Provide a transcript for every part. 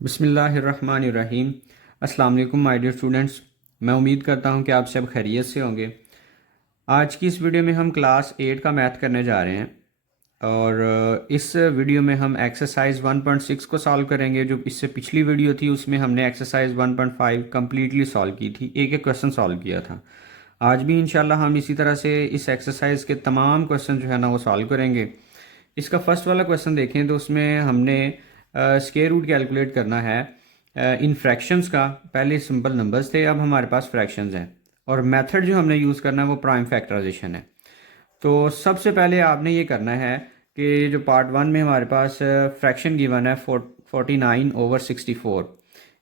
बिस्मिल्लाहिर्रहमानिर्रहीम। अस्सलाम वालेकुम माय डियर स्टूडेंट्स। मैं उम्मीद करता हूँ कि आप सब खैरियत से होंगे। आज की इस वीडियो में हम क्लास 8 का मैथ करने जा रहे हैं और इस वीडियो में हम एक्सरसाइज 1.6 को सॉल्व करेंगे। जो इससे पिछली वीडियो थी उसमें हमने एक्सरसाइज 1.5 कम्प्लीटली सॉल्व की थी, एक एक क्वेश्चन सॉल्व किया था। आज भी इंशाल्लाह हम इसी तरह से इस एक्सरसाइज के तमाम क्वेश्चन जो है ना वो सॉल्व करेंगे। इसका फर्स्ट वाला क्वेश्चन देखें तो उसमें हमने स्क्वायर रूट कैलकुलेट करना है इन फ्रैक्शंस का। पहले सिंपल नंबर्स थे, अब हमारे पास फ्रैक्शंस हैं और मेथड जो हमने यूज़ करना है वो प्राइम फैक्टराइजेशन है। तो सबसे पहले आपने ये करना है कि जो पार्ट वन में हमारे पास फ्रैक्शन गिवन है 49/64,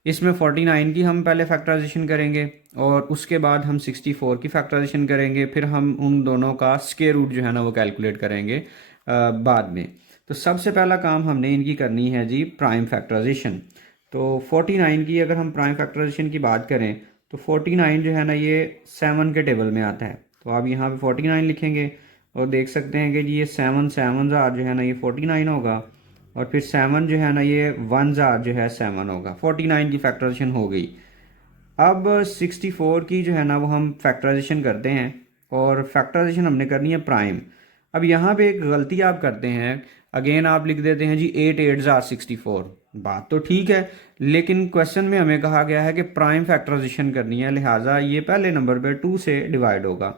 इसमें 49 की हम पहले फैक्टराइजेशन करेंगे और उसके बाद हम 64 की फैक्टराइजेशन करेंगे, फिर हम उन दोनों का स्क्वायर रूट जो है ना वो कैलकुलेट करेंगे बाद में। तो सबसे पहला काम हमने इनकी करनी है जी प्राइम फैक्टराइजेशन। तो 49 की अगर हम प्राइम फैक्टराइजेशन की बात करें तो 49 जो है ना ये 7 के टेबल में आता है। तो आप यहाँ पे 49 लिखेंगे और देख सकते हैं कि जी ये 7 7 जार जो है ना ये 49 होगा और फिर 7 जो है ना ये 1 जार जो है 7 होगा। 49 की फैक्टराइजेशन हो गई। अब 64 की जो है ना वो हम फैक्टराइजेशन करते हैं और फैक्टराइजेशन हमने करनी है प्राइम। अब यहाँ पे एक गलती आप करते हैं, अगेन आप लिख देते हैं जी 8 8 जार 64। बात तो ठीक है, लेकिन क्वेश्चन में हमें कहा गया है कि प्राइम फैक्टराइजेशन करनी है, लिहाजा ये पहले नंबर पे 2 से डिवाइड होगा।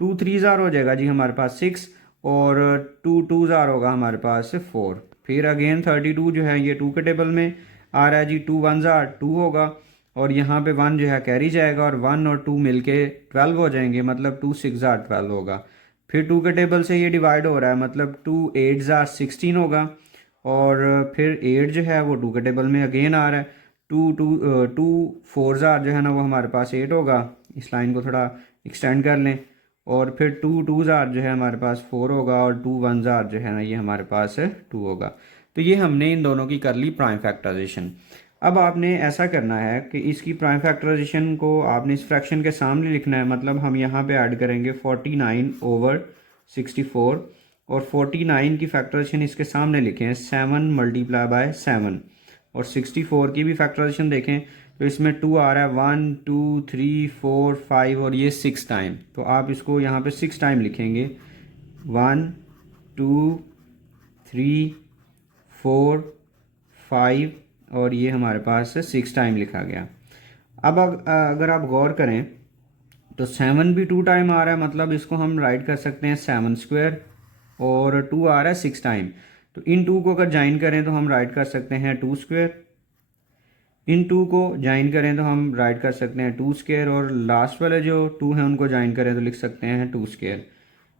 2 3 जार हो जाएगा जी हमारे पास 6 और 2 2 जार होगा हमारे पास 4। फिर अगेन 32 जो है ये 2 के टेबल में आ रहा है जी। 2 1 जार 2 होगा और यहाँ पे 1 जो है कैरी जाएगा और 1 और 2 मिलके 12 हो जाएंगे, मतलब 2 6 जार 12 होगा। फिर 2 के टेबल से ये डिवाइड हो रहा है, मतलब 2 8 जार 16 होगा और फिर 8 जो है वो 2 के टेबल में अगेन आ रहा है। 2 4 जार जो है ना वो हमारे पास 8 होगा। इस लाइन को थोड़ा एक्सटेंड कर लें और फिर 2 2 जार जो है हमारे पास 4 होगा और 2 1 जार जो है ना ये हमारे पास 2 होगा। तो ये हमने इन दोनों की कर ली प्राइम फैक्टराइजेशन। अब आपने ऐसा करना है कि इसकी प्राइम फैक्टराइजेशन को आपने इस फ्रैक्शन के सामने लिखना है, मतलब हम यहाँ पे ऐड करेंगे 49/64 और 49 की फैक्टराइजेशन इसके सामने लिखें 7 मल्टीप्लाई बाय 7 और 64 की भी फैक्टराइजेशन देखें तो इसमें 2 आ रहा है, 1 2 3 4 5 और ये 6 टाइम। तो आप इसको यहाँ पे 6 टाइम लिखेंगे, 1 2 3 4 5 और ये हमारे पास 6 टाइम लिखा गया। अब अगर आप गौर करें तो 7 भी 2 टाइम आ रहा है, मतलब इसको हम राइट कर सकते हैं 7 स्क्वायर और 2 आ रहा है 6 टाइम। तो इन 2 को अगर ज्वाइन करें तो हम राइट कर सकते हैं 2 स्क्वायर। इन 2 को ज्वाइन करें तो हम राइट कर सकते हैं 2 स्क्वायर और लास्ट वाले जो 2 हैं उनको ज्वाइन करें तो लिख सकते हैं 2 स्क्वायर।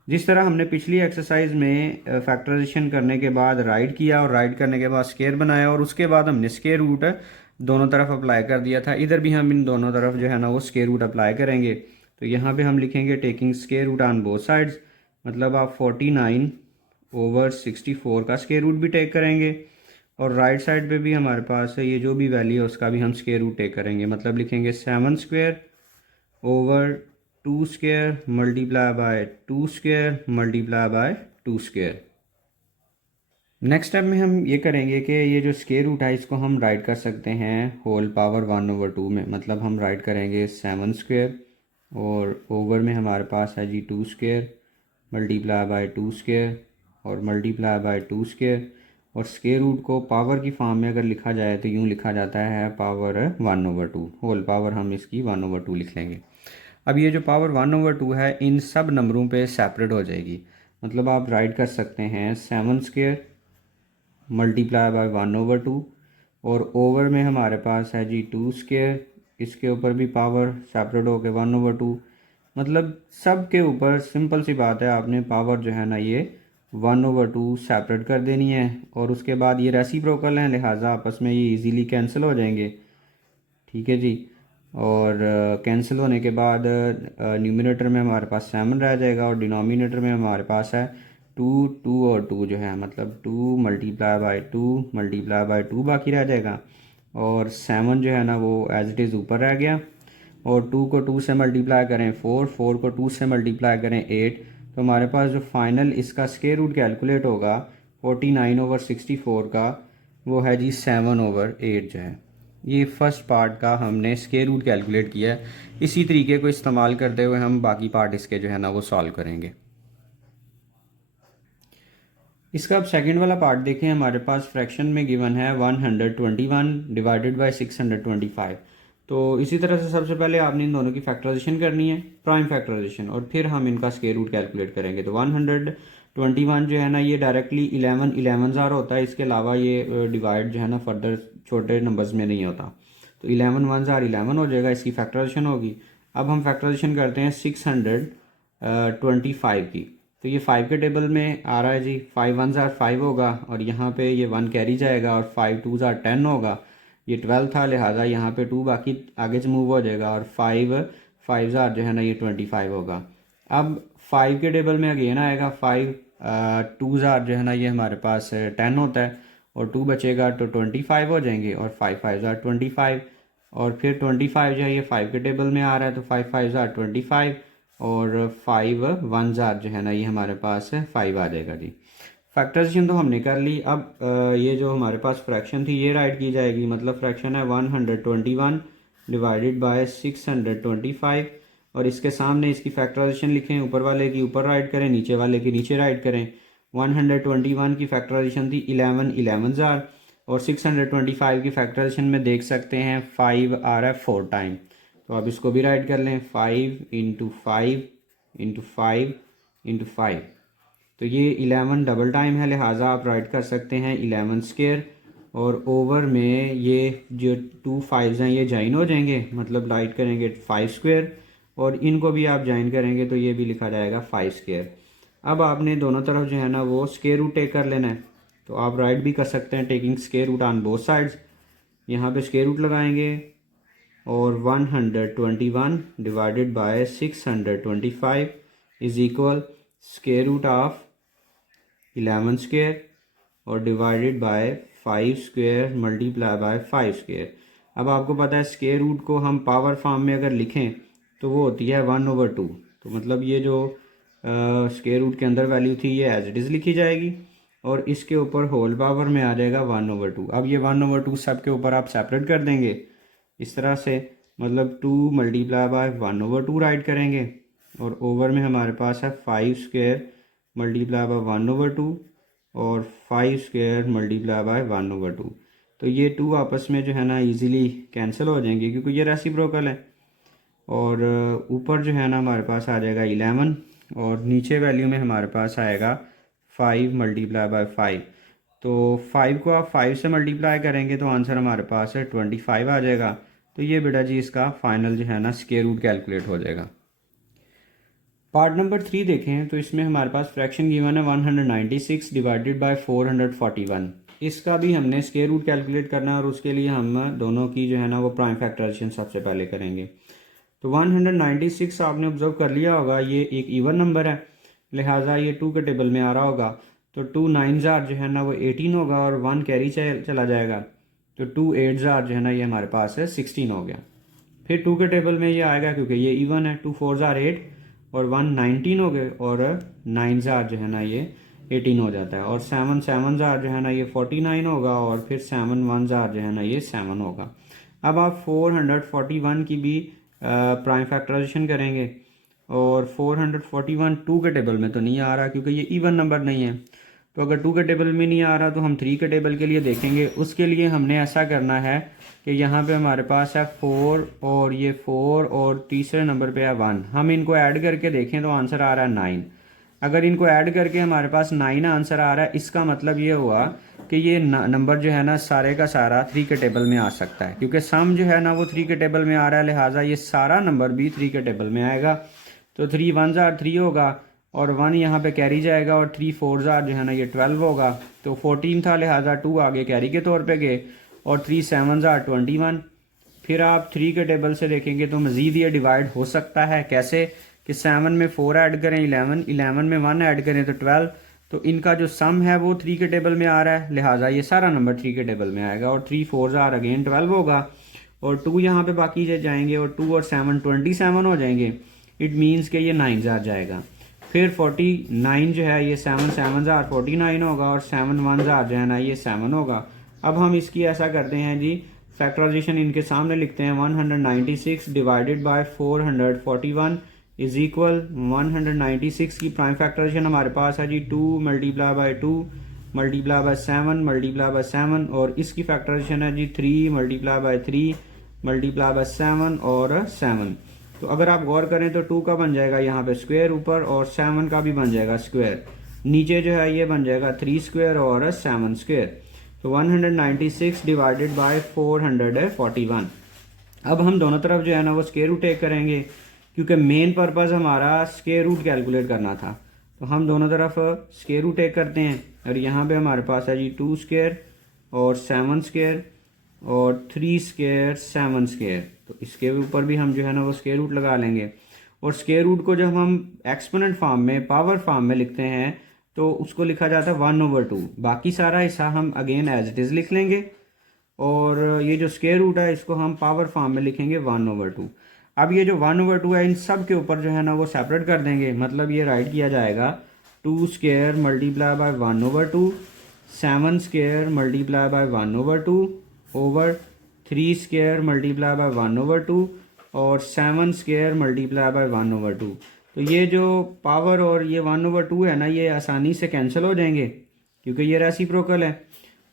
जिस तरह हमने पिछली एक्सरसाइज में फैक्टराइजेशन करने के बाद राइट किया और राइट करने के बाद स्क्वायर बनाया और उसके बाद हमने स्क्वायर रूट दोनों तरफ अप्लाई कर दिया था, इधर भी हम इन दोनों तरफ जो है ना वो स्क्वायर रूट अप्लाई करेंगे। तो यहाँ पे हम लिखेंगे taking square root on both sides, मतलब आप 49/64 का स्क्वायर रूट भी टेक करेंगे और राइट साइड पे भी हमारे पास ये जो भी वैल्यू है उसका भी हम स्क्वायर रूट टेक करेंगे, मतलब लिखेंगे 7 square over 2 square multiply bye 2 square multiply bye 2 square. Next step में हम ये करेंगे कि ये जो स्क्वायर रूट है इसको हम राइट कर सकते हैं होल पावर 1/2 में, मतलब हम राइट करेंगे 7 स्क्वायर और ओवर में हमारे पास है जी 2 स्क्वायर मल्टीप्लाई बाय 2 स्क्वायर और मल्टीप्लाई बाय 2 स्क्वायर। और स्क्वायर रूट को पावर की फॉर्म में अगर लिखा जाए तो यूँ लिखा जाता है पावर 1/2, होल पावर हम इसकी 1/2 लिख लेंगे। अब ये जो पावर 1/2 है इन सब नंबरों पे सेपरेट हो जाएगी, मतलब आप राइट कर सकते हैं 7 स्क्वायर मल्टीप्लाई बाय 1/2 और ओवर में हमारे पास है जी 2 स्क्वायर, इसके ऊपर भी पावर सेपरेट हो गए 1/2, मतलब सब के ऊपर सिंपल सी बात है आपने पावर जो है ना ये 1/2 सेपरेट कर देनी है और उसके बाद ये रेसिप्रोकल हैं लिहाजा आपस में ये इजीली कैंसिल हो जाएंगे। ठीक है जी। और कैंसिल होने के बाद न्यूमिनेटर में हमारे पास 7 रह जाएगा और डिनोमिनेटर में हमारे पास है 2 2 और 2 जो है, मतलब 2 मल्टीप्लाई बाय 2 मल्टीप्लाई बाय 2 बाकी रह जाएगा और 7 जो है ना वो एज इट इज़ ऊपर रह गया और 2 को 2 से मल्टीप्लाई करें 4 4 को 2 से मल्टीप्लाई करें 8। तो हमारे पास जो फाइनल इसका स्क्वायर रूट कैलकुलेट होगा 49/64 का वो है जी 7/8 जो है। ये फर्स्ट पार्ट का हमने स्क्वायर रूट कैलकुलेट किया है। इसी तरीके को इस्तेमाल करते हुए हम बाकी पार्ट इसके जो है ना वो सॉल्व करेंगे। इसका अब सेकंड वाला पार्ट देखें। हमारे पास फ्रैक्शन में गिवन है 121 डिवाइडेड बाय 625। तो इसी तरह से सबसे पहले आपने इन दोनों की फैक्टराइजेशन करनी है, प्राइम फैक्टराइजेशन, और फिर हम इनका स्क्वायर रूट कैलकुलेट करेंगे। तो 121 जो है ना ये डायरेक्टली 11 होता है। इसके अलावा ये डिवाइड जो है ना फर्दर छोटे नंबर्स में नहीं होता। तो 11 1 11 हो जाएगा, इसकी फैक्टराइजेशन होगी। अब हम फैक्टराइजेशन करते हैं 625 की। तो ये 5 के टेबल में आ रहा है जी। 5 1 5 होगा, और यहाँ पे ये 1 कैरी जाएगा, और 5 2 10 होगा। ये 12 था, लिहाजा यहाँ पे 2 बाकी आगे से मूव हो जाएगा, और 5 5 जो है ना ये 25 होगा। अब 5 के टेबल में अगेन आएगा 5 2 जो है ना ये हमारे पास 10 होता है, और 2 बचेगा तो 25 हो जाएंगे, और 5 5 25, और फिर 25 जो है ये 5 के टेबल में आ रहा है, तो 5 5 25, और 5 1 जो है ना ये हमारे पास है 5 आ जाएगा जी। फैक्टराइजेशन तो हमने कर ली। अब ये जो हमारे पास फ्रैक्शन थी ये राइट की जाएगी। मतलब फ्रैक्शन है 121 डिवाइडेड बाय 625, और इसके सामने इसकी फैक्टराइजेशन लिखें। ऊपर वाले की ऊपर राइट करें, नीचे वाले की नीचे राइट करें। 121 की फैक्टराइजेशन थी 11 और 625 की फैक्टराइजेशन में देख सकते हैं 5 आ रहा है 4 टाइम। तो आप इसको भी राइट कर लें, 5 इंटू 5 इंटू 5 इंटू 5। तो ये 11 डबल टाइम है, लिहाजा आप राइट कर सकते हैं 11 स्क्वायर, और ओवर में ये जो 2 5s हैं ये ज्वाइन हो जाएंगे, मतलब राइट करेंगे 5 स्क्वायर, और इनको भी आप ज्वाइन करेंगे तो ये भी लिखा जाएगा 5 स्क्वायर। अब आपने दोनों तरफ जो है ना वो स्क्वायर रूट टेक कर लेना है। तो आप राइट भी कर सकते हैं taking square root on both sides. यहाँ पे स्क्वायर रूट लगाएंगे, और 121 divided by 625 is equal square root of 11 square और divided by 5 square multiply by 5 square. अब आपको पता है स्क्वायर रूट को हम पावर फॉर्म में अगर लिखें तो वो होती है 1/2। तो मतलब ये जो स्क्वायर रूट के अंदर वैल्यू थी ये एज इट इज़ लिखी जाएगी, और इसके ऊपर होल पावर में आ जाएगा 1/2। अब ये 1/2 सब के ऊपर आप सेपरेट कर देंगे इस तरह से, मतलब 2 मल्टीप्लाई बाय 1/2 राइट करेंगे, और ओवर में हमारे पास है 5 स्क्वायर मल्टीप्लाई बाय 1/2 और 5 स्क्वायर मल्टीप्लाई बाय 1/2। तो ये 2 आपस में जो है ना इजीली कैंसिल हो जाएंगे क्योंकि ये रेसिप्रोकल है। और ऊपर जो है ना हमारे पास आ जाएगा 11, और नीचे वैल्यू में हमारे पास आएगा 5 मल्टीप्लाई बाय 5। तो 5 को आप 5 से मल्टीप्लाई करेंगे तो आंसर हमारे पास है 25 आ जाएगा। तो ये बेटा जी इसका फाइनल जो है ना स्क्वायर रूट कैलकुलेट हो जाएगा। पार्ट नंबर 3 देखें तो इसमें हमारे पास फ्रैक्शन गिवन है 196 डिवाइडेड बाय 441। इसका भी हमने स्क्वायर रूट कैलकुलेट करना है, और उसके लिए हम दोनों की जो है ना वो प्राइम फैक्टराइजेशन सबसे पहले करेंगे। तो 196 आपने ऑब्जर्व कर लिया होगा ये एक इवन नंबर है, लिहाजा ये 2 के टेबल में आ रहा होगा। तो 2 9 जो है ना वो 18 होगा, और 1 कैरी चला जाएगा, तो 2 8 जो है ना ये हमारे पास है 16 हो गया। फिर 2 के टेबल में ये आएगा क्योंकि ये इवन है, 2 4 8 और 1 19 हो गए, और 9 जो है ना ये 18 हो जाता है, और 7 7 जो है ना ये 49 होगा, और फिर 7 1 जो है ना ये 7 होगा। अब आप 441 की भी प्राइम फैक्टराइजेशन करेंगे, और 441 2 के टेबल में तो नहीं आ रहा क्योंकि ये इवन नंबर नहीं है। तो अगर 2 के टेबल में नहीं आ रहा तो हम 3 के टेबल के लिए देखेंगे। उसके लिए हमने ऐसा करना है कि यहाँ पे हमारे पास है 4, और ये 4, और तीसरे नंबर पे है 1। हम इनको ऐड करके देखें तो आंसर आ रहा है 9। अगर इनको ऐड करके हमारे पास 9 आंसर आ रहा है, इसका मतलब ये हुआ कि ये नंबर जो है ना सारे का सारा 3 के टेबल में आ सकता है, क्योंकि सम जो है ना वो 3 के टेबल में आ रहा है, लिहाजा ये सारा नंबर भी 3 के टेबल में आएगा। तो 3 1 3 होगा, और 1 यहाँ पे कैरी जाएगा, और 3 4 जो है ना ये 12 होगा। तो 14 था, लिहाजा 2 आगे कैरी के तौर पे गए, और 3 7 21। फिर आप 3 के टेबल से देखेंगे तो मज़ीद ये डिवाइड हो सकता है। कैसे कि 7 में 4 ऐड करें 11, 11 में 1 ऐड करें तो 12। तो इनका जो सम है वो 3 के टेबल में आ रहा है, लिहाजा ये सारा नंबर 3 के टेबल में आएगा, और 3 4 अगेन 12 होगा, और 2 यहाँ पे बाकी जाएंगे, और 2 और 7 27 हो जाएंगे। इट मीन्स कि ये 9 जाएगा। फिर 49 जो है ये 7 7 49 होगा, और 7 1 जो है ना ये 7 होगा। अब हम इसकी ऐसा करते हैं जी, फैक्टराइजेशन इनके सामने लिखते हैं। 196 डिवाइडेड बाय 441 इज इक्वल 196 की प्राइम फैक्टराइजेशन हमारे पास है जी 2 multiply by 2 multiply by 7 multiply by 7, और इसकी फैक्टराइजेशन है जी 3 मल्टीप्लाई बाय 3 मल्टीप्लाई बाय 7 और 7। तो अगर आप गौर करें तो 2 का बन जाएगा यहाँ पे स्क्वायर ऊपर, और 7 का भी बन जाएगा स्क्वायर नीचे, जो है ये बन जाएगा 3 स्क्वायर और 7 स्क्वायर। तो 196 डिवाइडेड बाय 441। अब हम दोनों तरफ जो है ना वो स्क्वायर रूट टेक करेंगे, क्योंकि मेन पर्पज़ हमारा स्क्वायर रूट कैलकुलेट करना था। तो हम दोनों तरफ स्क्वायर रूट टेक करते हैं, और यहाँ पे हमारे पास है जी 2 स्क्वायर और 7 स्क्वायर और 3 स्क्वायर 7 स्क्वायर। तो इसके ऊपर भी हम जो है ना वो स्क्वायर रूट लगा लेंगे। और स्क्वायर रूट को जब हम एक्सपोनेंट फॉर्म में, पावर फॉर्म में लिखते हैं तो उसको लिखा जाता है 1/2। बाकी सारा हिस्सा हम अगेन एज इट इज़ लिख लेंगे, और ये जो स्क्वायर रूट है इसको हम पावर फॉर्म में लिखेंगे 1/2। अब ये जो 1/2 है इन सब के ऊपर जो है ना वो सेपरेट कर देंगे। मतलब ये राइट किया जाएगा 2 square multiply bye 1/2, 7 square multiply bye 1/2 over 3 square multiply bye 1/2 और 7 स्क्वायर मल्टीप्लाई बाय 1/2। तो ये जो पावर और ये 1/2 है ना, ये आसानी से कैंसिल हो जाएंगे क्योंकि ये रेसिप्रोकल है।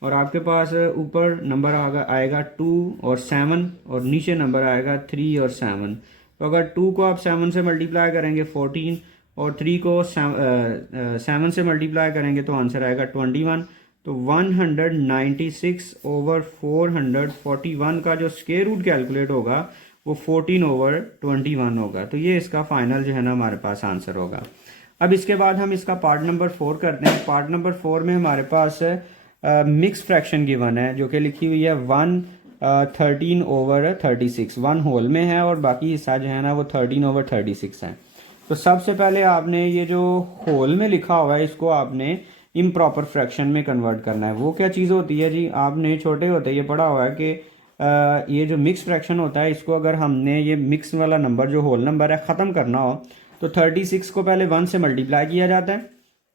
और आपके पास ऊपर नंबर आएगा 2 और 7, और नीचे नंबर आएगा 3 और 7। तो अगर 2 को आप 7 से मल्टीप्लाई करेंगे 14, और 3 को 7 से मल्टीप्लाई करेंगे तो आंसर आएगा 21। तो 196 ओवर 441 का जो स्क्वायर रूट कैलकुलेट होगा वो 14/21 होगा। तो ये इसका फाइनल जो है ना हमारे पास आंसर होगा। अब इसके बाद हम इसका पार्ट नंबर 4 करते हैं। पार्ट नंबर 4 में हमारे पास मिक्स फ्रैक्शन गिवन है, जो कि लिखी हुई है 1/13/36। 1 होल में है और बाकी हिस्सा जो है ना वो 13/36 है। तो सबसे पहले आपने ये जो होल में लिखा हुआ है इसको आपने इम्प्रॉपर फ्रैक्शन में कन्वर्ट करना है। वो क्या चीज़ होती है जी, आपने छोटे होते ये पढ़ा हुआ है कि ये जो मिक्स फ्रैक्शन होता है इसको अगर हमने ये मिक्स वाला नंबर जो होल नंबर है ख़त्म करना हो तो 36 को पहले 1 से मल्टीप्लाई किया जाता है।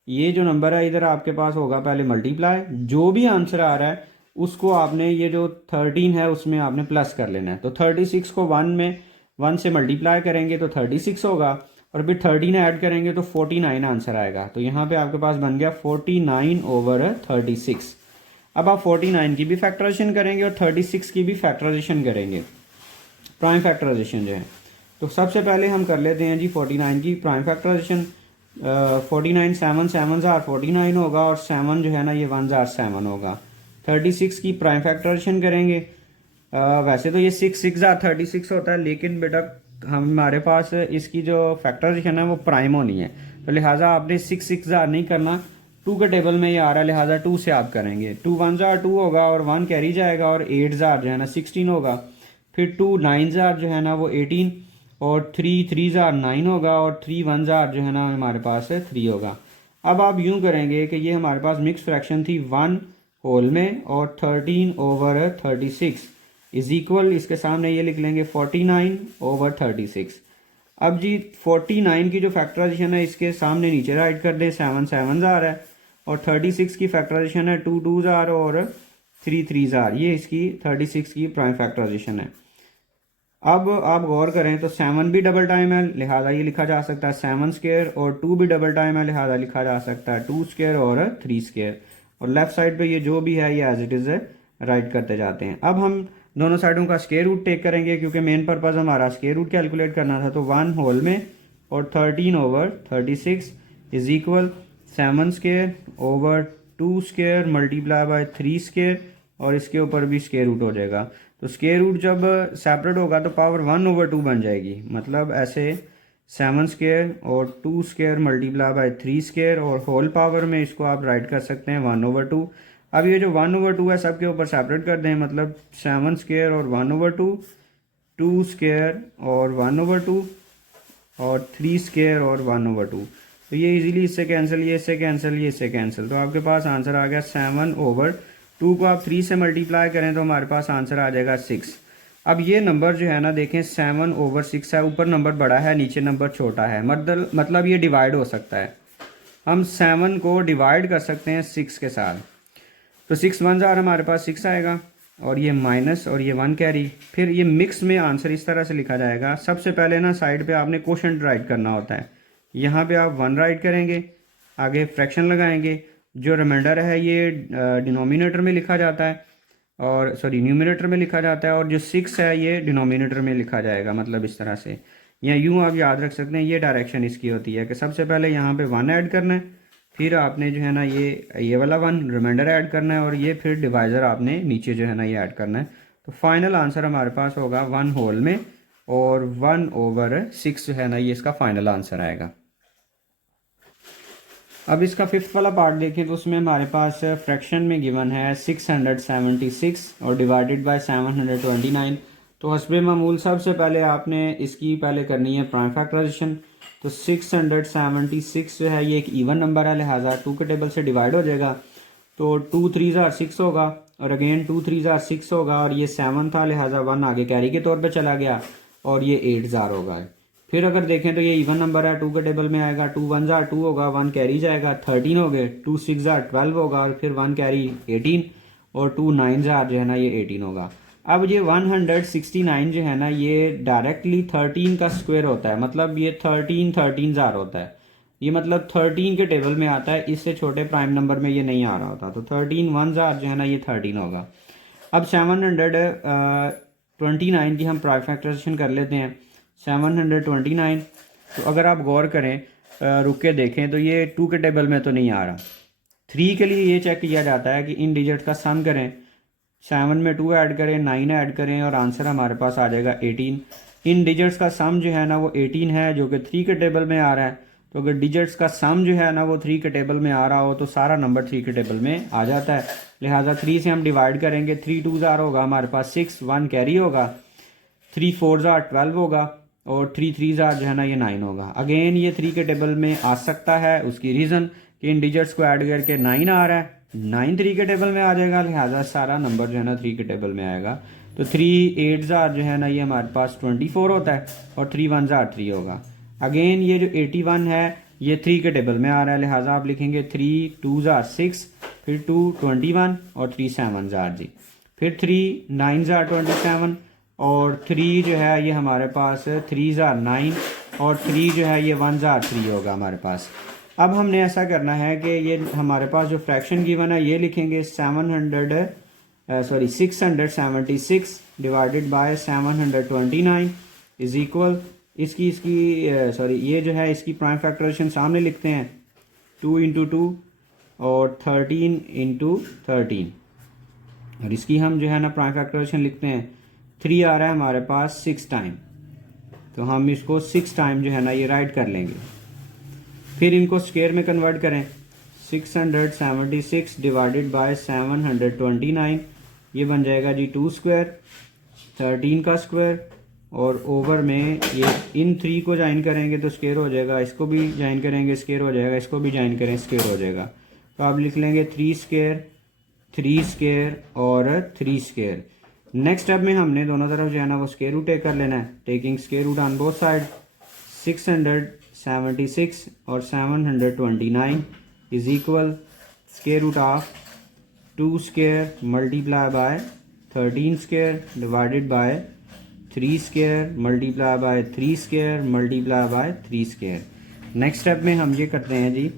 ये जो नंबर है इधर आपके पास होगा पहले मल्टीप्लाई, जो भी आंसर आ रहा है उसको आपने ये जो 13 है उसमें आपने प्लस कर लेना है। तो 36 को 1 से मल्टीप्लाई करेंगे तो 36 होगा, और फिर 13 ऐड करेंगे तो 49 आंसर आएगा। तो यहाँ पे आपके पास बन गया 49/36। अब आप 49 की भी फैक्टराइजेशन करेंगे और 36 की भी फैक्टराइजेशन करेंगे, प्राइम फैक्टराइजेशन जो है। तो सबसे पहले हम कर लेते हैं जी 49 की प्राइम फैक्टराइजेशन। 49 7 7 जार 49 होगा, और 7 जो है ना ये 1 जार 7 होगा। 36 की प्राइम फैक्टराइजेशन करेंगे। वैसे तो ये 6 6 जार 36 होता है, लेकिन बेटा हमारे पास इसकी जो फैक्टराइजेशन है वो प्राइम होनी है, तो लिहाजा आपने 6 6 जार नहीं करना। 2 के टेबल में ये आ रहा है, लिहाजा 2 से आप करेंगे। 2 1 जार 2 होगा और 1 कैरी जाएगा, और 8 जार जो है ना 16 होगा। फिर 2 9 जार जो है ना वो 18, और 3 3 जार 9 होगा, और 3 1 जार जो है ना हमारे पास 3 होगा। अब आप यूं करेंगे कि ये हमारे पास मिक्स फ्रैक्शन थी 1 होल में और 13/36 इज इक्वल, इसके सामने ये लिख लेंगे 49/36। अब जी 49 की जो फैक्टराइजेशन है इसके सामने नीचे राइट कर दें, 7 7 जार है, और 36 की फैक्टराइजेशन है 2 2 जार और 3 3 जार। ये इसकी 36 की प्राइम फैक्टराइजेशन है। अब आप गौर करें तो 7 भी डबल टाइम है, लिहाजा ये लिखा जा सकता है 7 स्क्वायर, और 2 भी डबल टाइम है, लिहाजा लिखा जा सकता है 2 स्क्वायर और 3 स्क्वायर। और लेफ्ट साइड पे ये जो भी है ये एज इट इज़ राइट करते जाते हैं। अब हम दोनों साइडों का स्क्वायर रूट टेक करेंगे, क्योंकि मेन पर्पज़ हमारा स्क्वायर रूट कैलकुलेट करना था। तो 1 होल में और 13/36 is equal 7 square over 2 square multiply by 3 square, और इसके ऊपर भी स्क्वायर रूट हो जाएगा। तो स्क्वायर रूट जब सेपरेट होगा तो पावर 1/2 बन जाएगी। मतलब ऐसे 7 स्क्वायर और 2 स्क्वायर मल्टीप्लाई बाय 3 स्क्वायर, और होल पावर में इसको आप राइट कर सकते हैं 1/2। अब ये जो 1/2 है सबके ऊपर सेपरेट कर दें, मतलब 7 स्क्वायर और 1/2, 2 स्क्वायर और 1/2, और 3 स्क्वायर और 1/2। तो ये इजीली इससे कैंसिल, ये इससे कैंसिल, ये इससे कैंसिल। तो आपके पास आंसर आ गया 7/2 को आप 3 से मल्टीप्लाई करें तो हमारे पास आंसर आ जाएगा 6। अब ये नंबर जो है ना देखें 7/6 है, ऊपर नंबर बड़ा है नीचे नंबर छोटा है, मतलब ये डिवाइड हो सकता है। हम 7 को डिवाइड कर सकते हैं 6 के साथ। तो 6 1 जार हमारे पास 6 आएगा और ये माइनस और ये 1 कैरी। फिर ये मिक्स में आंसर इस तरह से लिखा जाएगा। सबसे पहले ना साइड पे आपने कोशेंट राइट करना होता है। यहाँ पे आप 1 राइट करेंगे, आगे फ्रैक्शन लगाएंगे। जो रिमाइंडर है ये डिनोमिनेटर में लिखा जाता है और सॉरी न्यूमिनेटर में लिखा जाता है, और जो 6 है ये डिनोमिनेटर में लिखा जाएगा, मतलब इस तरह से। या यूँ आप याद रख सकते हैं, ये डायरेक्शन इसकी होती है कि सबसे पहले यहाँ पे 1 ऐड करना है, फिर आपने जो है ना ये वाला 1 रिमाइंडर ऐड करना है, और ये फिर डिवाइज़र आपने नीचे जो है ना ये ऐड करना है। तो फाइनल आंसर हमारे पास होगा 1 होल में, और 1/6 जो है ना ये इसका फाइनल आंसर आएगा। अब इसका फिफ्थ वाला पार्ट देखें तो उसमें हमारे पास फ्रैक्शन में गिवन है 676 और डिवाइडेड बाय 729। तो हस्बे मामूल सबसे पहले आपने इसकी पहले करनी है प्राइम फैक्टराइजेशन। तो 676 जो है ये एक इवन नंबर है, लिहाजा 2 के टेबल से डिवाइड हो जाएगा। तो 2 3 जार 6 होगा, और अगेन 2 3 जार 6 होगा, और ये 7 था लिहाजा 1 आगे कैरी के तौर पे चला गया, और ये 8 जार होगा। फिर अगर देखें तो ये इवन नंबर है, 2 के टेबल में आएगा। 2 1 जार 2 होगा, 1 कैरी जाएगा, 13 हो गए। 2 6 जार 12 होगा, और फिर 1 कैरी 18, और 2 9 जार जो है ना ये 18 होगा। अब ये 169 जो है ना ये डायरेक्टली 13 का स्क्वायर होता है, मतलब ये 13 जार होता है। ये मतलब 13 के टेबल में आता है, इससे छोटे प्राइम नंबर में ये नहीं आ रहा होता। तो 13 1 जार जो है ना ये 13 होगा। अब 729 की हम प्राइम फैक्टराइजेशन कर लेते हैं। 729, तो अगर आप गौर करें रुक के देखें तो ये 2 के टेबल में तो नहीं आ रहा। 3 के लिए ये चेक किया जाता है कि इन डिजिट्स का सम करें, 7 में 2 ऐड करें, 9 ऐड करें, और आंसर हमारे पास आ जाएगा 18। इन डिजिट्स का सम जो है ना वो 18 है, जो कि 3 के टेबल में आ रहा है। तो अगर डिजिट्स का सम जो है ना वो 3 के टेबल में आ रहा हो तो सारा नंबर 3 के टेबल में आ जाता है। लिहाजा 3 से हम डिवाइड करेंगे। 3 2 जार होगा हमारे पास 6, 1 कैरी होगा, 3 4 जार 12 होगा, और 3 3 जार जो है ना ये 9 होगा। अगेन ये 3 के टेबल में आ सकता है, उसकी रीज़न कि इन डिजिट्स को ऐड करके 9 आ रहा है, 9 3 के टेबल में आ जाएगा, लिहाजा सारा नंबर जो है ना 3 के टेबल में आएगा। तो 3 8 जार जो है ना ये हमारे पास 24 होता है, और 3 1 जार 3 होगा। अगेन ये जो 81 है ये 3 के टेबल में आ रहा है, लिहाजा आप लिखेंगे 3 2 जार 6, फिर 2 21, और 3 7 जार जी, फिर 3 9 जार 27, और 3 जो है ये हमारे पास 3 जार 9, और 3 जो है ये 1 जार 3 होगा हमारे पास। अब हमने ऐसा करना है कि ये हमारे पास जो फ्रैक्शन गिवन है ये लिखेंगे 676 डिवाइडेड बाय 729 इज इक्वल इसकी ये जो है इसकी प्राइम फैक्टराइजेशन सामने लिखते हैं। 2 × 2 और 13 × 13, और इसकी हम जो है ना प्राइम फैक्टराइजेशन लिखते हैं। 3 आ रहा है हमारे पास 6 टाइम, तो हम इसको 6 टाइम जो है ना ये राइट कर लेंगे। फिर इनको स्क्वायर में कन्वर्ट करें। 676 डिवाइडेड बाय 729, ये बन जाएगा जी 2 स्क्वायर, 13 का स्क्वायर, और ओवर में ये इन 3 को ज्वाइन करेंगे तो स्क्वायर हो जाएगा, इसको भी ज्वाइन करेंगे स्क्वायर हो जाएगा, इसको भी ज्वाइन करें स्क्वायर हो जाएगा। तो आप लिख लेंगे 3 स्क्वायर 3 स्क्वायर और 3 स्क्वायर। नेक्स्ट स्टेप में हमने दोनों तरफ जो है ना वो स्क्वायर रूट टेक कर लेना है, taking square root on both side. 676 और 729 is equal square root of 2 square multiply by 13 square divided by 3 square multiply by 3 square multiply by 3 square. Next step में हम ये करते हैं जी,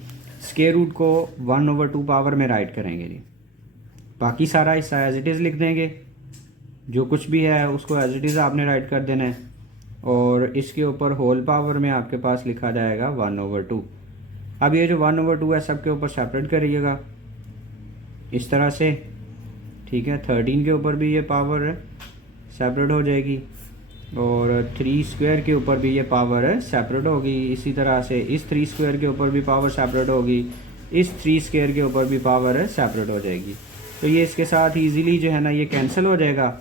स्क्वायर रूट को 1/2 पावर में राइट करेंगे जी। बाकी सारा हिस्सा एज इट इज़ लिख देंगे, जो कुछ भी है उसको एज इट इज़ आपने राइट कर देना है, और इसके ऊपर होल पावर में आपके पास लिखा जाएगा 1/2। अब ये जो 1/2 है सबके ऊपर सेपरेट करिएगा इस तरह से, ठीक है। 13 के ऊपर भी ये पावर सेपरेट हो जाएगी, और 3 स्क्वायर के ऊपर भी ये पावर सेपरेट होगी। इसी तरह से इस 3 स्क्वायर के ऊपर भी पावर सेपरेट होगी, इस 3 स्क्वायर के ऊपर भी पावर सेपरेट हो जाएगी। तो ये इसके साथ ईजीली जो है ना ये कैंसिल हो जाएगा,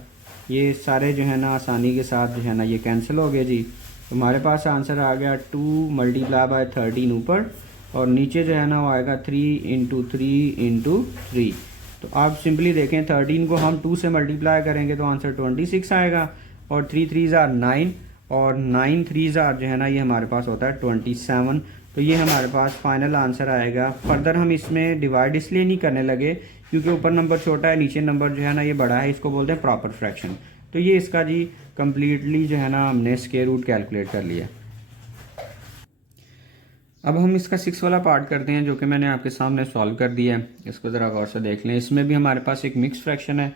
ये सारे जो है ना आसानी के साथ जो है ना ये कैंसिल हो गए जी। तो हमारे पास आंसर आ गया 2 मल्टीप्लाई बाय 13 ऊपर, और नीचे जो है ना वो आएगा 3 × 3 × 3। तो आप सिंपली देखें 13 को हम 2 से मल्टीप्लाई करेंगे तो आंसर 26 आएगा, और 3 3 जार 9, और 9 3 जार जो है ना ये हमारे पास होता है 27। तो ये हमारे पास फाइनल आंसर आएगा। फर्दर हम इसमें डिवाइड इसलिए नहीं करने लगे क्योंकि ऊपर नंबर छोटा है, नीचे नंबर जो है ना ये बड़ा है, इसको बोलते हैं प्रॉपर फ्रैक्शन। तो ये इसका जी कम्प्लीटली जो है ना हमने स्क्वायर रूट कैलकुलेट कर लिया। अब हम इसका 6 वाला पार्ट करते हैं, जो कि मैंने आपके सामने सॉल्व कर दिया है। इसको ज़रा गौर से देख लें। इसमें भी हमारे पास एक मिक्स फ्रैक्शन है,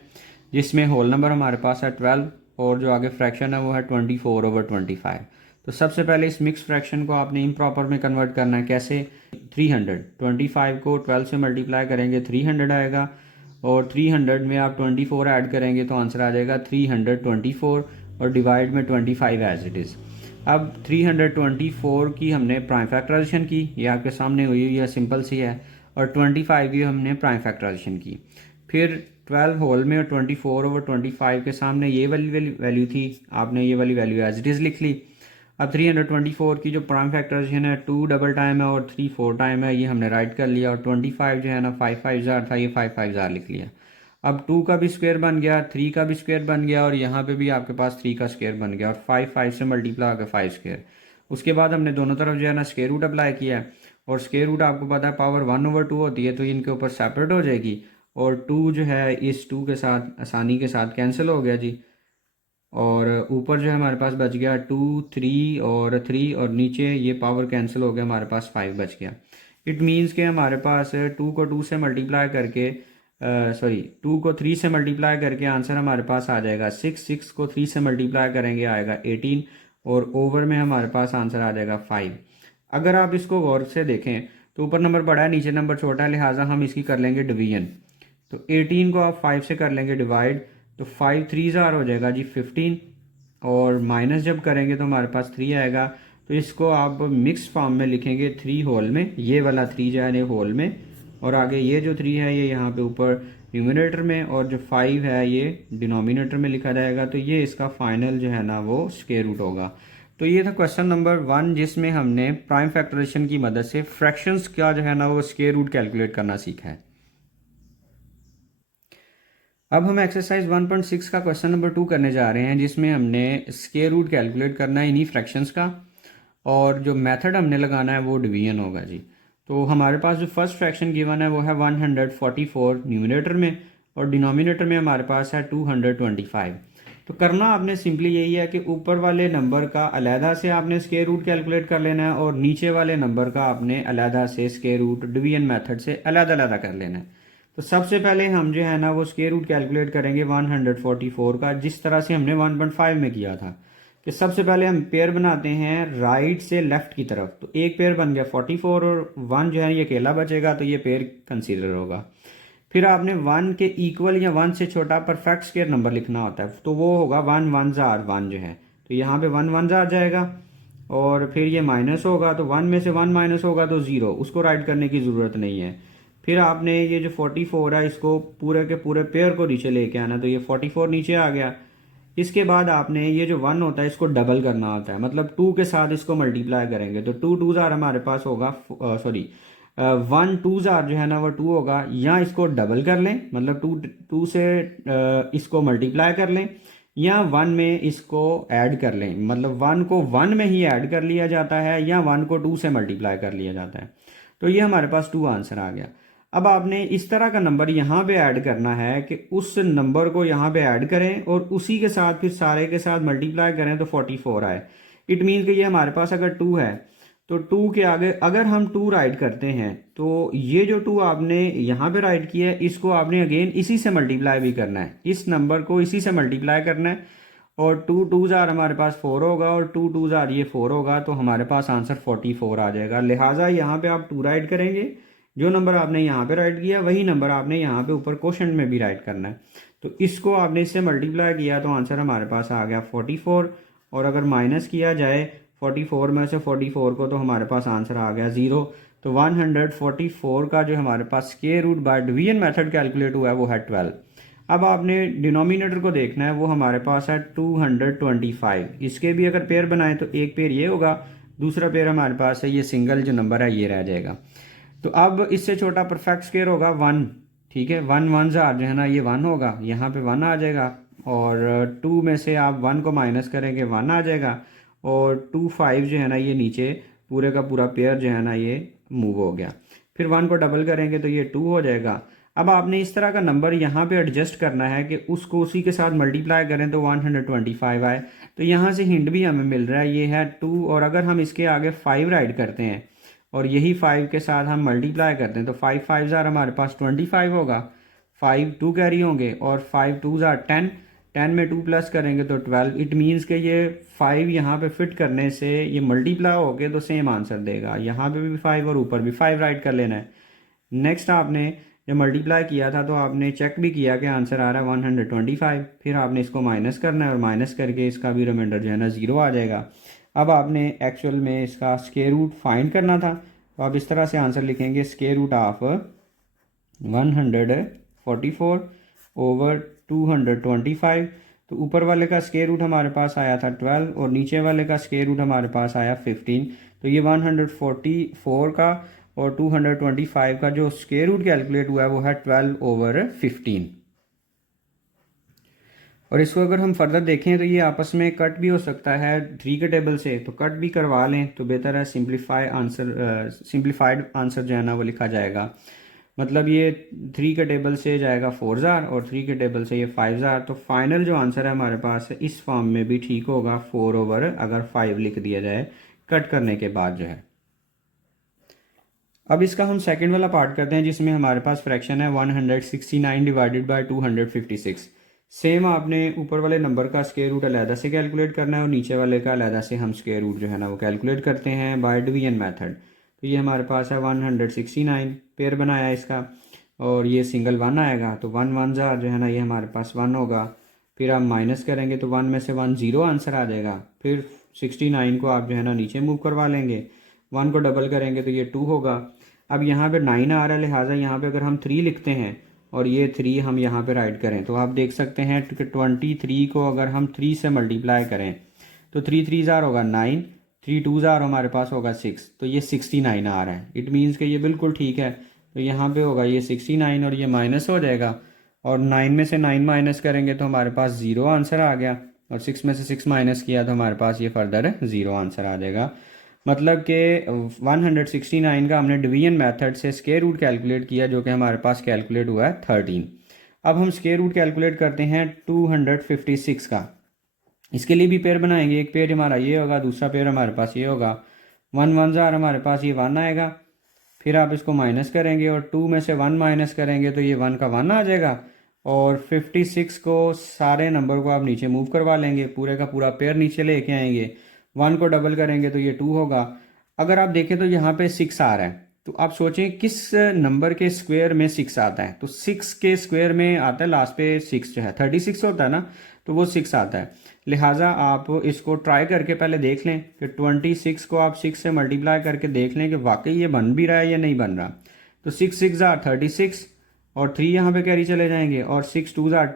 जिसमें होल नंबर हमारे पास है 12 और जो आगे फ्रैक्शन है वो है 24/25। तो सबसे पहले इस मिक्स फ्रैक्शन को आपने इम्प्रॉपर में कन्वर्ट करना है। कैसे? 300, 25 को 12 से मल्टीप्लाई करेंगे 300 आएगा, और 300 में आप 24 ऐड करेंगे तो आंसर आ जाएगा 324, और डिवाइड में 25 एज इट इज़। अब 324 की हमने प्राइम फैक्टराइजेशन की, ये आपके सामने हुई है, सिंपल सी है, और 25 की हमने प्राइम फैक्टराइजेशन की। फिर 12 होल में और 24/25 के सामने ये वाली वैल्यू थी, आपने ये वाली वैल्यू एज इट इज़ लिख ली। अब 324 की जो प्राइम फैक्टराइजेशन है 2 डबल टाइम है और 3 4 टाइम है, ये हमने राइट कर लिया, और 25 जो है ना 5 5 जार था, ये 5 5 जार लिख लिया। अब 2 का भी स्क्वायर बन गया, 3 का भी स्क्वायर बन गया, और यहाँ पे भी आपके पास 3 का स्क्वायर बन गया, और 5 5 से मल्टीप्लाई होकर 5 स्क्वायर। उसके बाद हमने दोनों तरफ जो है ना स्क्वायर रूट अप्लाई किया है, और स्क्वायर रूट आपको पता है पावर 1/2 होती है, तो इनके ऊपर सेपरेट हो जाएगी, और 2 जो है इस 2 के साथ आसानी के साथ कैंसिल हो गया जी। और ऊपर जो है हमारे पास बच गया 2 3 और 3, और नीचे ये पावर कैंसिल हो गया, हमारे पास 5 बच गया। इट मीन्स के हमारे पास 2 को 2 से मल्टीप्लाई करके, सॉरी 2 को 3 से मल्टीप्लाई करके आंसर हमारे पास आ जाएगा 6, 6 को 3 से मल्टीप्लाई करेंगे आएगा 18, और ओवर में हमारे पास आंसर आ जाएगा 5। अगर आप इसको गौर से देखें तो ऊपर नंबर बड़ा है, नीचे नंबर छोटा है, लिहाजा हम इसकी कर लेंगे डिवीजन। तो 18 को आप 5 से कर लेंगे डिवाइड, तो 5 3 जार हो जाएगा जी 15, और माइनस जब करेंगे तो हमारे पास 3 आएगा। तो इसको आप मिक्स फॉर्म में लिखेंगे 3 होल में, ये वाला 3 जो है होल में, और आगे ये जो 3 है ये यहाँ पे ऊपर न्यूमिनेटर में, और जो 5 है ये डिनोमिनेटर में लिखा जाएगा। तो ये इसका फाइनल जो है ना वो स्क्वायर रूट होगा। तो ये था क्वेश्चन नंबर 1, जिसमें हमने प्राइम फैक्टराइजेशन की मदद से फ्रैक्शंस का जो है ना वो स्क्वायर रूट कैलकुलेट करना सीखा है। अब हम एक्सरसाइज 1.6 का क्वेश्चन नंबर 2 करने जा रहे हैं, जिसमें हमने स्क्वायर रूट कैलकुलेट करना है इन्हीं फ्रैक्शंस का, और जो मेथड हमने लगाना है वो डिवीजन होगा जी। तो हमारे पास जो फर्स्ट फ्रैक्शन गिवन है वो है 144 न्यूमिनेटर में, और डिनोमिनेटर में हमारे पास है 225। तो करना आपने सिंपली यही है कि ऊपर वाले नंबर का अलहदा से आपने स्क्वायर रूट कैलकुलेट कर लेना है, और नीचे वाले नंबर का आपने अलहदा से स्क्वायर रूट डिवीजन मेथड से अलग अलग कर लेना है। तो सबसे पहले हम जो है ना वो स्क्वायर रूट कैलकुलेट करेंगे 144 का, जिस तरह से हमने 1.5 में किया था, कि सबसे पहले हम पेयर बनाते हैं राइट से लेफ्ट की तरफ। तो एक पेयर बन गया 44, और 1 जो है ये अकेला बचेगा, तो ये पेयर कंसीडर होगा। फिर आपने 1 के इक्वल या 1 से छोटा परफेक्ट स्क्वायर नंबर लिखना होता है, तो वो होगा 1 1 जार 1 जो है, तो यहाँ पे 1 1 जार जाएगा, और फिर ये माइनस होगा, तो 1 में से 1 माइनस होगा तो 0, उसको राइट करने की ज़रूरत नहीं है। फिर आपने ये जो 44 है इसको पूरे के पूरे पेयर को नीचे लेके आना, तो ये 44 नीचे आ गया। इसके बाद आपने ये जो 1 होता है इसको डबल करना होता है, मतलब 2 के साथ इसको मल्टीप्लाई करेंगे, तो 2 2 जार हमारे पास होगा, सॉरी 1 2 जार जो है ना वो 2 होगा, या इसको डबल कर लें, मतलब 2 से इसको मल्टीप्लाई कर लें, या 1 में इसको ऐड कर लें, मतलब 1 को 1 में ही ऐड कर लिया जाता है, या 1 को 2 से मल्टीप्लाई कर लिया जाता है। तो ये हमारे पास 2 आंसर आ गया। अब आपने इस तरह का नंबर यहाँ पे ऐड करना है कि उस नंबर को यहाँ पे ऐड करें, और उसी के साथ फिर सारे के साथ मल्टीप्लाई करें तो 44 आए। इट मीन कि ये हमारे पास अगर 2 है, तो 2 के आगे अगर हम 2 राइट करते हैं, तो ये जो 2 आपने यहाँ पे राइट किया है इसको आपने अगेन इसी से मल्टीप्लाई भी करना है, इस नंबर को इसी से मल्टीप्लाई करना है, और 2 2 जार हमारे पास 4 होगा, और 2 2 जार ये 4 होगा, तो हमारे पास आंसर 44 आ जाएगा। लिहाजा यहाँ पे आप 2 राइट करेंगे, जो नंबर आपने यहाँ पे राइट किया वही नंबर आपने यहाँ पे ऊपर क्वोशंट में भी राइट करना है। तो इसको आपने इससे मल्टीप्लाई किया तो आंसर हमारे पास आ गया 44, और अगर माइनस किया जाए 44 में से 44 को, तो हमारे पास आंसर आ गया 0। तो 144 का जो हमारे पास square root by division method calculate हुआ है वो है 12। अब आपने डिनोमिनेटर को देखना है, वो हमारे पास है 225। इसके भी अगर पेयर बनाए तो एक पेयर ये होगा, दूसरा पेयर हमारे पास है ये सिंगल जो नंबर है ये रह जाएगा। तो अब इससे छोटा परफेक्ट स्क्वायर होगा 1, ठीक है, 1 1 जार जो है ना ये 1 होगा, यहाँ पे 1 आ जाएगा, और 2 में से आप 1 को माइनस करेंगे 1 आ जाएगा, और 2 5 जो है ना ये नीचे पूरे का पूरा पेयर जो है ना ये मूव हो गया। फिर 1 को डबल करेंगे तो ये 2 हो जाएगा। अब आपने इस तरह का नंबर यहाँ पे एडजस्ट करना है कि उसको उसी के साथ मल्टीप्लाई करें तो 125 आए। तो यहाँ से हिंट भी हमें मिल रहा है, ये है 2, और अगर हम इसके आगे 5 राइट करते हैं और यही 5 के साथ हम मल्टीप्लाई करते हैं तो 5 5 ज़ार हमारे पास 25 होगा, 5 2 कैरी होंगे और 5 2 ज़ार 10, 10 में 2 प्लस करेंगे तो 12। इट मीन्स कि ये 5 यहाँ पे फिट करने से ये मल्टीप्लाई हो गए तो सेम आंसर देगा। यहाँ पे भी 5 और ऊपर भी 5 राइट कर लेना है। नेक्स्ट आपने जब मल्टीप्लाई किया था तो आपने चेक भी किया कि आंसर आ रहा है 125, फिर आपने इसको माइनस करना है और माइनस करके इसका भी रिमाइंडर जो है ना 0 आ जाएगा। अब आपने एक्चुअल में इसका स्क्वायर रूट फाइंड करना था, तो आप इस तरह से आंसर लिखेंगे स्क्वायर रूट ऑफ 144 ओवर 225। तो ऊपर वाले का स्क्वायर रूट हमारे पास आया था 12 और नीचे वाले का स्क्वायर रूट हमारे पास आया 15। तो ये 144 का और 225 का जो स्क्वायर रूट कैलकुलेट हुआ है वो है 12 ओवर 15। और इसको अगर हम फर्दर देखें तो ये आपस में कट भी हो सकता है 3 के टेबल से, तो कट भी करवा लें तो बेहतर है। सिंप्लीफाइड आंसर जो है ना वो लिखा जाएगा। मतलब ये 3 के टेबल से जाएगा 4 ज़ार और 3 के टेबल से ये 5 ज़ार। तो फाइनल जो आंसर है हमारे पास इस फॉर्म में भी ठीक होगा, 4 ओवर अगर 5 लिख दिया जाए कट करने के बाद जो है। अब इसका हम सेकंड वाला पार्ट करते हैं जिसमें हमारे पास फ्रैक्शन है 169 डिवाइडेड बाय 256। सेम आपने ऊपर वाले नंबर का स्क्वायर रूट अलहदा से कैलकुलेट करना है और नीचे वाले का अलहदा से हम स्क्वायर रूट जो है ना वो कैलकुलेट करते हैं बाय डिवीजन मेथड। तो ये हमारे पास है 169, पेयर बनाया इसका और ये सिंगल 1 आएगा तो 1 1 ज़ार जो है ना ये हमारे पास 1 होगा। फिर आप माइनस करेंगे तो 1 में से 1 0 आंसर आ जाएगा। फिर 69 को आप जो है ना नीचे मूव करवा लेंगे, 1 को डबल करेंगे तो ये 2 होगा। अब यहाँ पे 9 आ रहा है, लिहाजा यहाँ पे अगर हम 3 लिखते हैं और ये 3 हम यहाँ पे राइट करें तो आप देख सकते हैं कि 23 को अगर हम 3 से मल्टीप्लाई करें तो 3 3 ज़ार होगा 9, 3 2 ज़ार हमारे पास होगा 6, तो ये 69 आ रहा है। इट मीन्स कि ये बिल्कुल ठीक है। तो यहाँ पे होगा ये 69 और ये माइनस हो जाएगा और 9 में से 9 माइनस करेंगे तो हमारे पास 0 आंसर आ गया और 6 में से 6 माइनस किया तो हमारे पास ये फर्दर 0 आंसर आ जाएगा। मतलब कि 169 का हमने डिवीजन मेथड से स्क्वायर रूट कैलकुलेट किया जो कि हमारे पास कैलकुलेट हुआ है 13। अब हम स्क्वायर रूट कैलकुलेट करते हैं 256 का। इसके लिए भी पेयर बनाएंगे, एक पेयर हमारा ये होगा, दूसरा पेयर हमारे पास ये होगा। 1 1 ज़ार हमारे पास ये 1 आएगा, फिर आप इसको माइनस करेंगे और 2 में से 1 माइनस करेंगे तो ये 1 का 1 आ जाएगा और 56 को सारे नंबर को आप नीचे मूव करवा लेंगे, पूरे का पूरा पेयर नीचे लेके आएंगे। 1 को डबल करेंगे तो ये 2 होगा। अगर आप देखें तो यहाँ पे 6 आ रहा है, तो आप सोचें किस नंबर के स्क्वायर में 6 आता है। तो 6 के स्क्वायर में आता है लास्ट पे 6 जो है 36 होता है ना, तो वो 6 आता है। लिहाजा आप इसको ट्राई करके पहले देख लें कि 26 को आप 6 से मल्टीप्लाई करके देख लें कि वाकई ये बन भी रहा है या नहीं बन रहा। तो 6 6 ज़ार 36 और 3 यहाँ पे कैरी चले जाएंगे और 6 2 ज़ार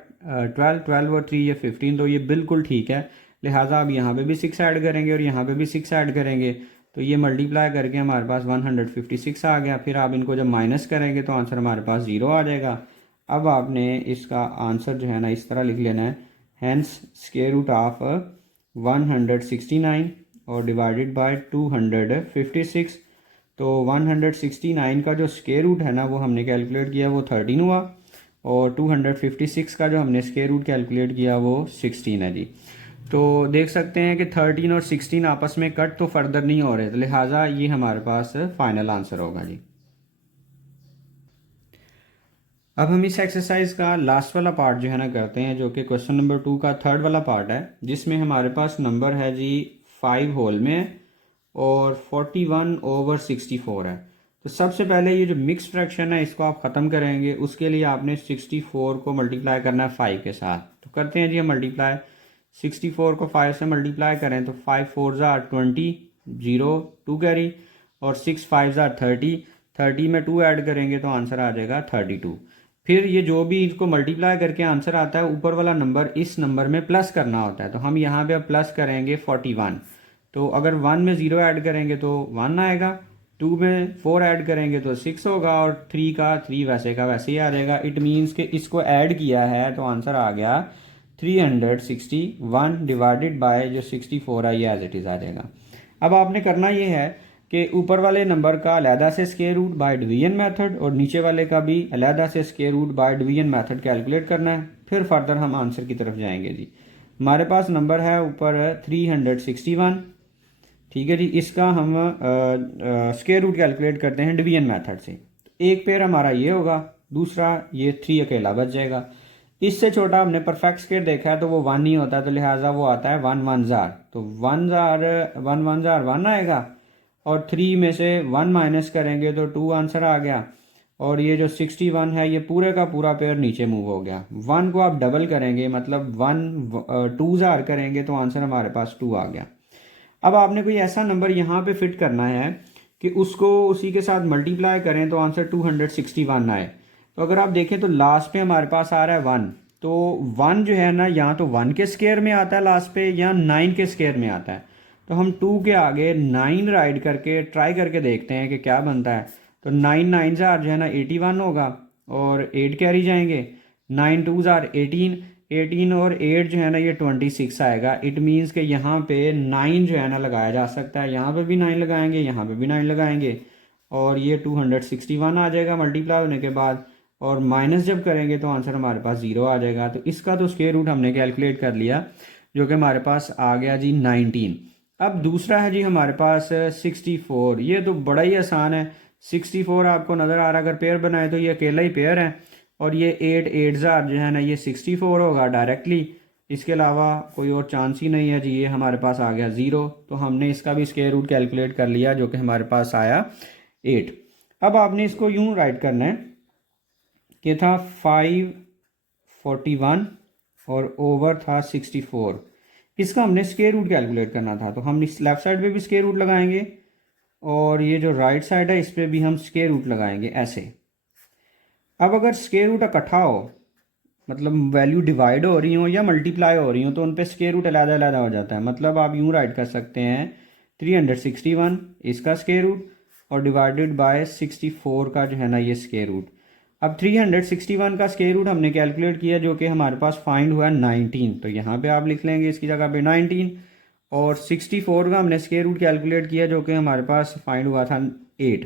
12, 12 और 3 ये 15, तो ये बिल्कुल ठीक है। लिहाजा अब यहाँ पे भी 6 ऐड करेंगे और यहाँ पे भी 6 ऐड करेंगे तो ये मल्टीप्लाई करके हमारे पास 156 आ गया। फिर आप इनको जब माइनस करेंगे तो आंसर हमारे पास 0 आ जाएगा। अब आपने इसका आंसर जो है ना इस तरह लिख लेना है, हैंस स्क्वायर रूट ऑफ 169 और डिवाइडेड बाय 256। तो 169 का जो स्क्वायर रूट है ना वो हमने कैलकुलेट किया वो 13 हुआ और 256 का जो हमने स्क्वायर रूट कैलकुलेट किया वो 16 है जी। तो देख सकते हैं कि 13 और 16 आपस में कट तो फर्दर नहीं हो रहे, तो लिहाजा ये हमारे पास फाइनल आंसर होगा जी। अब हम इस एक्सरसाइज का लास्ट वाला पार्ट जो है ना करते हैं, जो कि क्वेश्चन नंबर 2 का थर्ड वाला पार्ट है, जिसमें हमारे पास नंबर है जी 5 होल में और 41 ओवर 64 है। तो सबसे पहले ये जो मिक्स फ्रैक्शन है इसको आप ख़त्म करेंगे, उसके लिए आपने 64 को मल्टीप्लाई करना है 5 के साथ। तो करते हैं जी हम मल्टीप्लाई। 64 को 5 से मल्टीप्लाई करें तो 5 4 ज़ार 20, 0 2 कैरी और 6 5 ज़ार 30, 30 में 2 ऐड करेंगे तो आंसर आ जाएगा 32। फिर ये जो भी इसको मल्टीप्लाई करके आंसर आता है ऊपर वाला नंबर इस नंबर में प्लस करना होता है, तो हम यहाँ पे अब प्लस करेंगे 41। तो अगर 1 में 0 ऐड करेंगे तो 1 आएगा, 2 में 4 ऐड करेंगे तो 6 होगा और 3 का 3 वैसे का वैसे ही आ जाएगा। इट मीन्स कि इसको ऐड किया है तो आंसर आ गया 361 डिवाइडेड बाय जो 64 है ये एज इट इज़ आ जाएगा। अब आपने करना ये है कि ऊपर वाले नंबर का अलहदा से square root by division method और नीचे वाले का भी अलहदा से square root by division method calculate करना है। फिर फर्दर हम आंसर की तरफ जाएंगे जी। हमारे पास नंबर है ऊपर 361, ठीक है जी। इसका हम स्क्वायर रूट कैलकुलेट करते हैं डिवीजन मेथड से। एक पेयर हमारा ये होगा, दूसरा ये 3 अकेला बच जाएगा। इससे छोटा हमने परफेक्ट स्क्वायर देखा है तो वो 1 ही होता है, तो लिहाजा वो आता है 1 1 जार, तो 1 जार 1 1 जार 1 आएगा और 3 में से 1 माइनस करेंगे तो 2 आंसर आ गया। और ये जो 61 है ये पूरे का पूरा पेयर नीचे मूव हो गया। 1 को आप डबल करेंगे मतलब 1 2 जार करेंगे तो आंसर हमारे पास 2 आ गया। अब आपने कोई ऐसा नंबर यहाँ पे फिट करना है कि उसको उसी के साथ मल्टीप्लाई करें तो आंसर 261 आए। तो अगर आप देखें तो लास्ट पे हमारे पास आ रहा है 1, तो 1 जो है ना या तो 1 के स्क्वायर में आता है लास्ट पे या 9 के स्क्वायर में आता है। तो हम 2 के आगे 9 राइट करके ट्राई करके देखते हैं कि क्या बनता है। तो 9 9 जार जो है ना 81 होगा और 8 कैरी जाएंगे। 9 2 जार 18 और 8 जो है ना ये 26 आएगा। इट मीन्स कि यहाँ पे 9 जो है ना लगाया जा सकता है, यहाँ पे भी 9 लगाएंगे, यहाँ पे भी 9 लगाएंगे और ये 261 आ जाएगा मल्टीप्लाई होने के बाद। और माइनस जब करेंगे तो आंसर हमारे पास 0 आ जाएगा। तो इसका तो स्क्वायर रूट हमने कैलकुलेट कर लिया जो कि हमारे पास आ गया जी 19। अब दूसरा है जी हमारे पास 64। ये तो बड़ा ही आसान है। 64 आपको नज़र आ रहा है, अगर पेयर बनाए तो ये अकेला ही पेयर है और ये 8 8 जार जो है ना ये 64 होगा डायरेक्टली। इसके अलावा कोई और चांस ही नहीं है जी। ये हमारे पास आ गया 0, तो हमने इसका भी स्क्वायर रूट कैलकुलेट कर लिया जो कि हमारे पास आया 8। अब आपने इसको यूं राइट करना है कि था 541 और ओवर था 64। इसका हमने स्क्वायर रूट कैलकुलेट करना था, तो हम इस लेफ्ट साइड पे भी स्क्वायर रूट लगाएंगे और ये जो राइट साइड है इस पर भी हम स्क्वायर रूट लगाएंगे ऐसे। अब अगर स्क्वायर रूट इकट्ठा हो मतलब वैल्यू डिवाइड हो रही हो या मल्टीप्लाई हो रही हो तो उन पे स्क्वायर रूट अलग अलग हो जाता है। मतलब आप यूं राइट कर सकते हैं 361 इसका स्क्वायर रूट और डिवाइडेड बाय 64 का जो है ना ये स्क्वायर रूट। अब 361 का स्क्वायर रूट हमने कैलकुलेट किया जो कि हमारे पास फाइंड हुआ 19, तो यहाँ पे आप लिख लेंगे इसकी जगह पे 19। और 64 का हमने स्क्वायर रूट कैलकुलेट किया जो कि हमारे पास फाइंड हुआ था 8।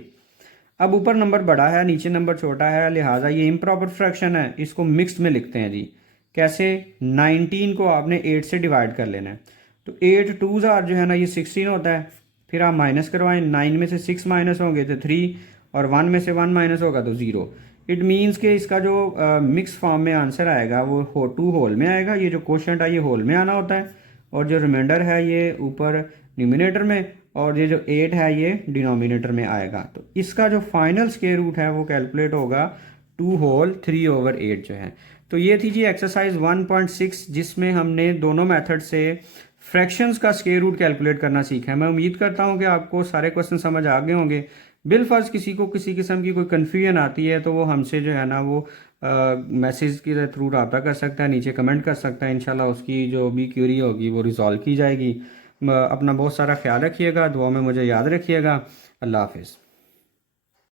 अब ऊपर नंबर बड़ा है नीचे नंबर छोटा है, लिहाजा ये इम्प्रॉपर फ्रैक्शन है, इसको मिक्स्ड में लिखते हैं जी। कैसे? 19 को आपने 8 से डिवाइड कर लेना है, तो 8 2 जार जो है ना ये 16 होता है। फिर आप माइनस करवाएं, 9 में से 6 माइनस होंगे तो 3 और 1 में से 1 माइनस होगा तो 0। इट मीन्स कि इसका जो मिक्स फॉर्म में आंसर आएगा वो 2 होल में आएगा। ये जो क्वोशंट है ये होल में आना होता है और जो रिमाइंडर है ये ऊपर न्यूमिनेटर में और ये जो 8 है ये डिनोमिनेटर में आएगा। तो इसका जो फाइनल स्क्वायर रूट है वो कैलकुलेट होगा 2 होल 3/8 जो है। तो ये थी जी एक्सरसाइज 1.6 जिसमें हमने दोनों मेथड से फ्रैक्शंस का स्क्वायर रूट कैलकुलेट करना सीखा है। मैं उम्मीद करता हूँ कि आपको सारे क्वेश्चन समझ आ गए होंगे। बिलफर्ज किसी को किसी किस्म की कोई कन्फ्यूजन आती है तो वो हमसे जो है ना वो मैसेज के थ्रू रब्ता कर सकता है, नीचे कमेंट कर सकता है। इंशाल्लाह उसकी जो भी क्यूरी होगी वो रिजॉल्व की जाएगी। अपना बहुत सारा ख्याल रखिएगा, दुआ में मुझे याद रखिएगा। अल्लाह हाफिज़।